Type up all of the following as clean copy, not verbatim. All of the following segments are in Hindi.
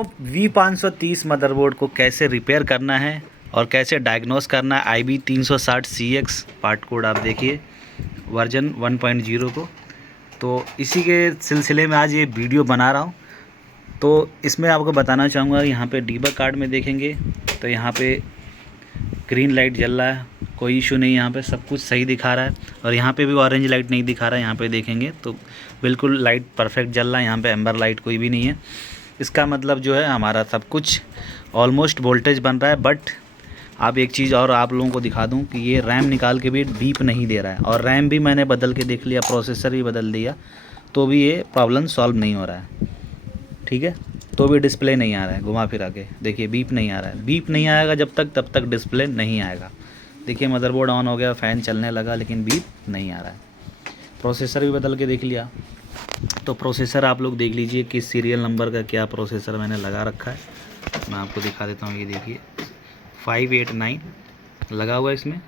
तो V530 मदरबोर्ड को कैसे रिपेयर करना है और कैसे डायग्नोस करना है IB360CX पार्ट कोड आप देखिए वर्जन 1.0 को। तो इसी के सिलसिले में आज ये वीडियो बना रहा हूँ। तो इसमें आपको बताना चाहूँगा, यहाँ पे डीबग कार्ड में देखेंगे तो यहाँ पे ग्रीन लाइट जल रहा है, कोई इशू नहीं, यहाँ पे सब कुछ सही दिखा रहा है। और यहाँ पे भी ऑरेंज लाइट नहीं दिखा रहा है, यहाँ पे देखेंगे तो बिल्कुल लाइट परफेक्ट जल रहा है। यहाँ पे एम्बर लाइट कोई भी नहीं है। इसका मतलब जो है हमारा सब कुछ ऑलमोस्ट वोल्टेज बन रहा है। बट आप एक चीज़ और आप लोगों को दिखा दूं कि ये रैम निकाल के भी बीप नहीं दे रहा है, और रैम भी मैंने बदल के देख लिया, प्रोसेसर भी बदल दिया, तो भी ये प्रॉब्लम सॉल्व नहीं हो रहा है। ठीक है, तो भी डिस्प्ले नहीं आ रहा है, घुमा फिरा के देखिए बीप नहीं आ रहा है। बीप नहीं आएगा जब तक, तब तक डिस्प्ले नहीं आएगा। देखिए मदरबोर्ड ऑन हो गया, फ़ैन चलने लगा, लेकिन बीप नहीं आ रहा है। प्रोसेसर भी बदल के देख लिया, तो प्रोसेसर आप लोग देख लीजिए किस सीरियल नंबर का क्या प्रोसेसर मैंने लगा रखा है। मैं आपको दिखा देता हूँ, ये देखिए 589 लगा हुआ है इसमें,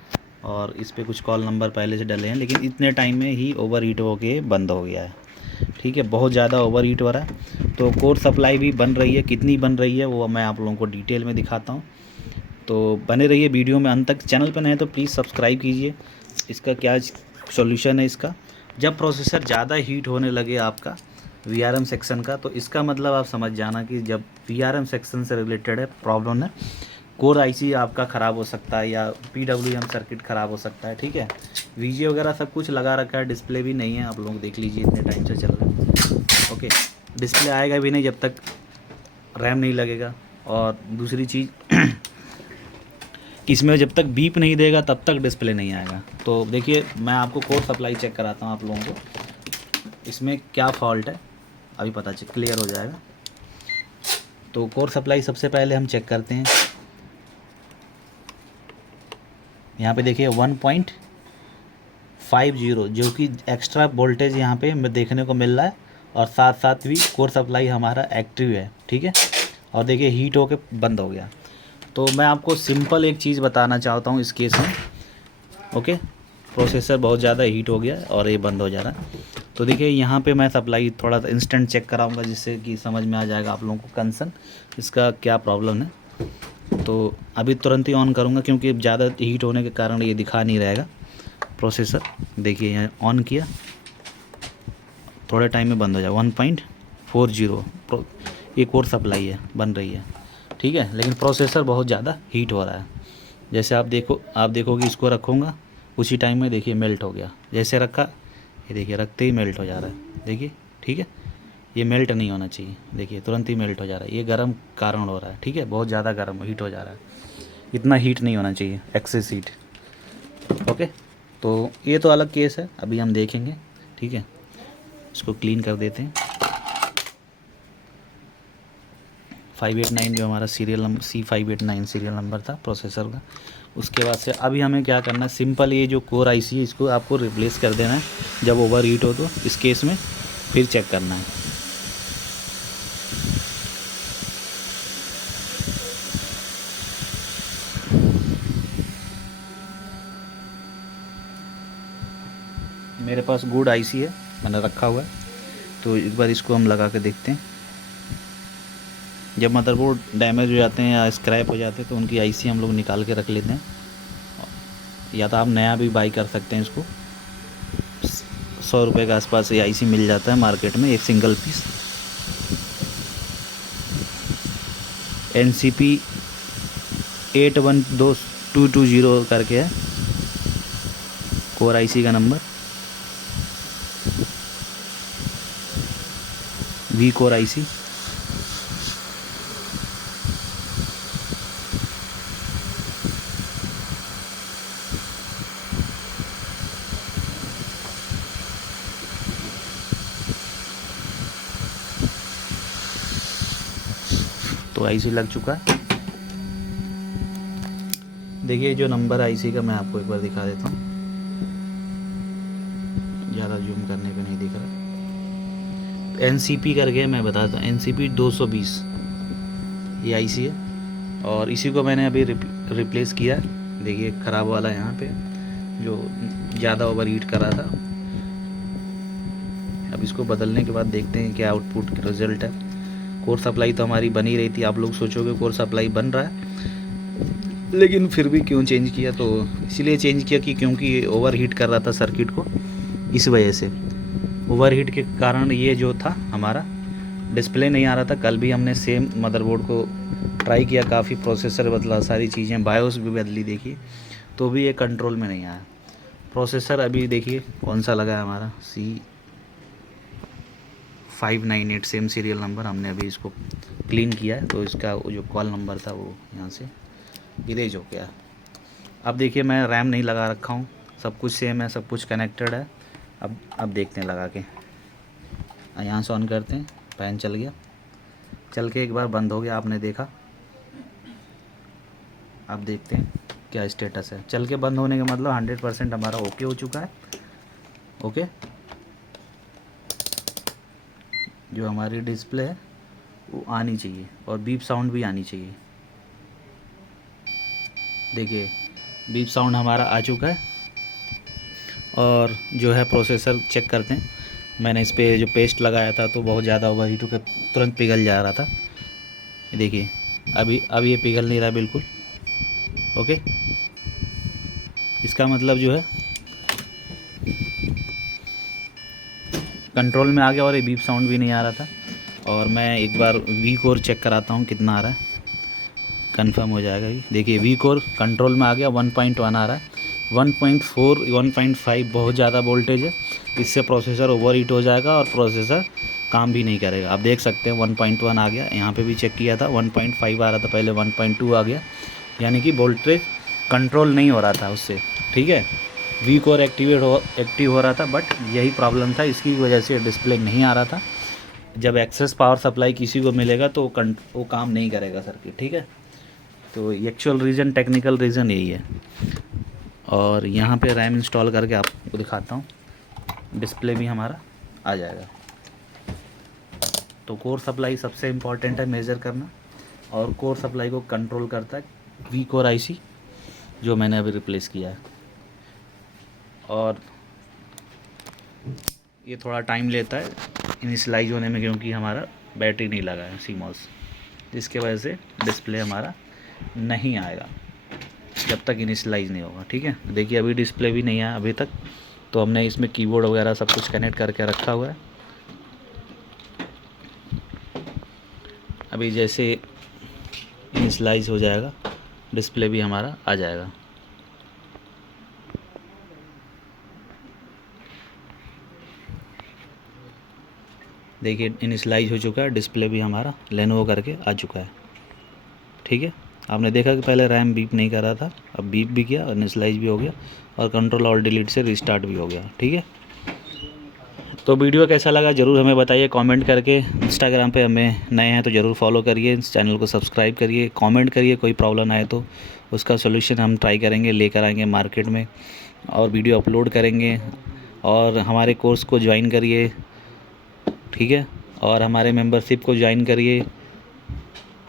और इस पर कुछ कॉल नंबर पहले से डले हैं, लेकिन इतने टाइम में ही ओवर हीट हो के बंद हो गया है। ठीक है, बहुत ज़्यादा ओवर हीट हो रहा है। तो कोर सप्लाई भी बन रही है, कितनी बन रही है वो मैं आप लोगों को डिटेल में दिखाता हूँ। तो बने रहिए वीडियो में अंत तक। चैनल पर नए तो प्लीज़ सब्सक्राइब कीजिए। इसका क्या सॉल्यूशन है इसका, जब प्रोसेसर ज़्यादा हीट होने लगे आपका VRM सेक्शन का, तो इसका मतलब आप समझ जाना कि जब VRM सेक्शन से रिलेटेड है प्रॉब्लम है, कोर IC आपका ख़राब हो सकता है या PWM सर्किट ख़राब हो सकता है। ठीक है, VGA वगैरह सब कुछ लगा रखा है, डिस्प्ले भी नहीं है, आप लोग देख लीजिए इतने टाइम से चल रहा है। ओके, डिस्प्ले आएगा भी नहीं जब तक रैम नहीं लगेगा। और दूसरी चीज़ इसमें जब तक बीप नहीं देगा तब तक डिस्प्ले नहीं आएगा। तो देखिए मैं आपको कोर सप्लाई चेक कराता हूँ आप लोगों को, इसमें क्या फॉल्ट है अभी पता क्लियर हो जाएगा। तो कोर सप्लाई सबसे पहले हम चेक करते हैं। यहाँ पे देखिए 1.50 जो कि एक्स्ट्रा वोल्टेज यहाँ पे देखने को मिल रहा है, और साथ साथ भी कोर सप्लाई हमारा एक्टिव है। ठीक है, और देखिए हीट होके बंद हो गया। तो मैं आपको सिंपल एक चीज़ बताना चाहता हूँ इस केस में। ओके, प्रोसेसर बहुत ज़्यादा हीट हो गया और ये बंद हो जा रहा है। तो देखिए यहाँ पे मैं सप्लाई थोड़ा सा इंस्टेंट चेक कराऊंगा, जिससे कि समझ में आ जाएगा आप लोगों को कंसर्न इसका क्या प्रॉब्लम है। तो अभी तुरंत ही ऑन करूँगा, क्योंकि ज़्यादा हीट होने के कारण ये दिखा नहीं रहेगा प्रोसेसर। देखिए यहाँ ऑन किया, थोड़े टाइम में बंद हो जाए। 1.40 ये कोर सप्लाई है, बन रही है। ठीक है, लेकिन प्रोसेसर बहुत ज़्यादा हीट हो रहा है। जैसे आप देखोगे इसको रखूँगा, उसी टाइम में देखिए मेल्ट हो गया। जैसे रखा, ये देखिए रखते ही मेल्ट हो जा रहा है। देखिए, ठीक है, ये मेल्ट नहीं होना चाहिए, देखिए तुरंत ही मेल्ट हो जा रहा है। ये गर्म कारण हो रहा है। ठीक है, बहुत ज़्यादा गर्म हीट हो जा रहा है, इतना हीट नहीं होना चाहिए, एक्सेस हीट। ओके, तो ये तो अलग केस है, अभी हम देखेंगे। ठीक है, इसको क्लीन कर देते हैं। 589 जो हमारा serial number C589 serial number था प्रोसेसर का। उसके बाद से अभी हमें क्या करना है, सिंपल ये जो कोर IC है इसको आपको रिप्लेस कर देना है। जब ओवर हीट हो तो इस केस में फिर चेक करना है। मेरे पास गुड IC है, मैंने रखा हुआ है, तो एक बार इसको हम लगा के देखते हैं। जब मदरबोर्ड डैमेज हो जाते हैं या स्क्रैप हो जाते हैं तो उनकी IC हम लोग निकाल के रख लेते हैं, या तो आप नया भी बाई कर सकते हैं। इसको 100 रुपये के आसपास ये IC मिल जाता है मार्केट में, एक सिंगल पीस। NCP 812220 करके है कोर IC का नंबर, V कोर IC। तो IC लग चुका है। देखिए जो नंबर IC का मैं आपको एक बार दिखा देता हूँ, ज़्यादा जूम करने पे नहीं दिख रहा। NCP करके मैं बताता हूँ, NCP 220 ये IC है, और इसी को मैंने अभी रिप्लेस किया। देखिए ख़राब वाला यहाँ पे जो ज़्यादा ओवर हीट कर रहा था। अब इसको बदलने के बाद देखते हैं क्या आउटपुट रिज़ल्ट है। कोर सप्लाई तो हमारी बनी रही थी। आप लोग सोचोगे कोर सप्लाई बन रहा है, लेकिन फिर भी क्यों चेंज किया? तो इसीलिए चेंज किया कि क्योंकि ओवर हीट कर रहा था सर्किट को, इस वजह से ओवर हीट के कारण ये जो था हमारा डिस्प्ले नहीं आ रहा था। कल भी हमने सेम मदरबोर्ड को ट्राई किया, काफ़ी प्रोसेसर बदला, सारी चीज़ें, बायोस भी बदली, देखिए तो भी ये कंट्रोल में नहीं आया। प्रोसेसर अभी देखिए कौन सा लगा है हमारा, C598 सेम सीरियल नंबर। हमने अभी इसको क्लीन किया है तो इसका जो कॉल नंबर था वो यहाँ से इरेज हो गया। अब देखिए मैं रैम नहीं लगा रखा हूँ, सब कुछ सेम है, सब कुछ कनेक्टेड है। अब देखते हैं लगा के, यहाँ से ऑन करते हैं, फैन चल गया, चल के एक बार बंद हो गया, आपने देखा। अब देखते हैं क्या स्टेटस है। चल के बंद होने का मतलब 100% हमारा ओके हो चुका है। ओके, जो हमारी डिस्प्ले है वो आनी चाहिए और बीप साउंड भी आनी चाहिए। देखिए बीप साउंड हमारा आ चुका है। और जो है प्रोसेसर चेक करते हैं। मैंने इस पर जो पेस्ट लगाया था तो बहुत ज़्यादा ओवर हीट होकर तुरंत पिघल जा रहा था। देखिए अब ये पिघल नहीं रहा बिल्कुल। ओके, इसका मतलब जो है कंट्रोल में आ गया और ये बीप साउंड भी नहीं आ रहा था। और मैं एक बार वी कोर चेक कराता हूँ कितना आ रहा है, कंफर्म हो जाएगा। देखिए वी कोर कंट्रोल में आ गया, 1.1 आ रहा है। 1.4 1.5 बहुत ज़्यादा वोल्टेज है, इससे प्रोसेसर ओवर हीट हो जाएगा और प्रोसेसर काम भी नहीं करेगा। आप देख सकते हैं 1.1 आ गया, यहाँ पे भी चेक किया था 1.5 आ रहा था पहले, 1.2 आ गया, यानी कि वोल्टेज कंट्रोल नहीं हो रहा था उससे। ठीक है, वी कोर एक्टिव हो रहा था, बट यही प्रॉब्लम था, इसकी वजह से डिस्प्ले नहीं आ रहा था। जब एक्सेस पावर सप्लाई किसी को मिलेगा तो वो काम नहीं करेगा सर्किट। ठीक है, तो एक्चुअल रीज़न, टेक्निकल रीज़न यही है। और यहाँ पे रैम इंस्टॉल करके आपको दिखाता हूँ, डिस्प्ले भी हमारा आ जाएगा। तो कोर सप्लाई सबसे इम्पॉर्टेंट है मेज़र करना, और कोर सप्लाई को कंट्रोल करता है वी कोर आईसी जो मैंने अभी रिप्लेस किया है। और ये थोड़ा टाइम लेता है इनिशियलाइज होने में, क्योंकि हमारा बैटरी नहीं लगा है सीमॉस, जिसके वजह से डिस्प्ले हमारा नहीं आएगा जब तक इनिशियलाइज नहीं होगा। ठीक है, देखिए अभी डिस्प्ले भी नहीं आया अभी तक। तो हमने इसमें कीबोर्ड वगैरह सब कुछ कनेक्ट करके रखा हुआ है। अभी जैसे इनिशियलाइज हो जाएगा डिस्प्ले भी हमारा आ जाएगा। देखिए इनिशियलाइज हो चुका है, डिस्प्ले भी हमारा लेनोवो करके आ चुका है। ठीक है, आपने देखा कि पहले रैम बीप नहीं कर रहा था, अब बीप भी किया और इनिशियलाइज भी हो गया, और कंट्रोल और डिलीट से रिस्टार्ट भी हो गया। ठीक है, तो वीडियो कैसा लगा ज़रूर हमें बताइए कमेंट करके। इंस्टाग्राम पे हमें नए हैं तो ज़रूर फॉलो करिए, इस चैनल को सब्सक्राइब करिए, कमेंट करिए, कोई प्रॉब्लम आए तो उसका सोल्यूशन हम ट्राई करेंगे, लेकर आएंगे मार्केट में और वीडियो अपलोड करेंगे। और हमारे कोर्स को ज्वाइन करिए, ठीक है, और हमारे मेंबरशिप को ज्वाइन करिए।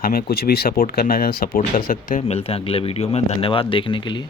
हमें कुछ भी सपोर्ट करना चाहें सपोर्ट कर सकते हैं। मिलते हैं अगले वीडियो में, धन्यवाद देखने के लिए।